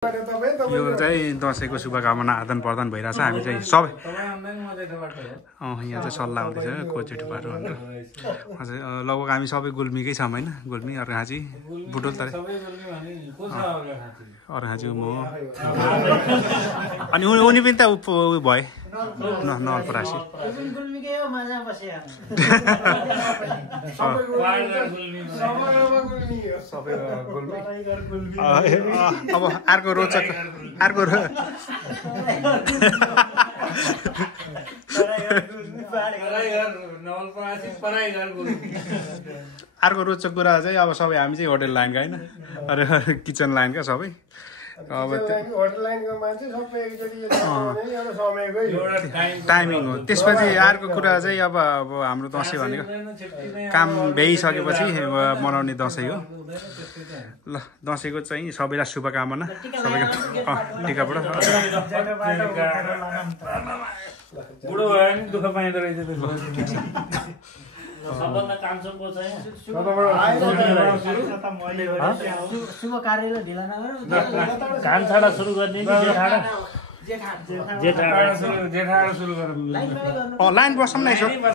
यो चाहिँ दसैँको शुभकामना आदान प्रदान भइरहेछ हामी चाहिँ सबै यहाँ चाहिँ सल्लाह हुँदैछ कोचेटुपाहरू भनेर लगभग हामी सबै गुल्मीकै छौँ होइन गुल्मी अर्घाँची बुटोल तर अर्घाँची म अनि उनी पनि त उयो भए नवलपरासी अब अर्को रोचक अर्को रोचक कुरा चाहिँ अब सबै हामी चाहिँ होटल लाइनका होइन अरे किचन लाइनका सबै अब टाइमिङ हो। त्यसपछि अर्को कुरा चाहिँ अब हाम्रो दसैँ भनेको काम भ्याइसकेपछि मनाउने दसैँ हो। ल दसैँको चाहिँ सबैलाई शुभकामना सबैको टिकाबाट बुढो भयो नि दुःख पाइँदो रहेछ सबभन्दा कान्छोको चाहिँ शुभ कार्यलाई ढिला नगर कान्छाडा सुरु गर्ने कि जेठाडा सुरु गरौँ लाइन बसौँ न यसो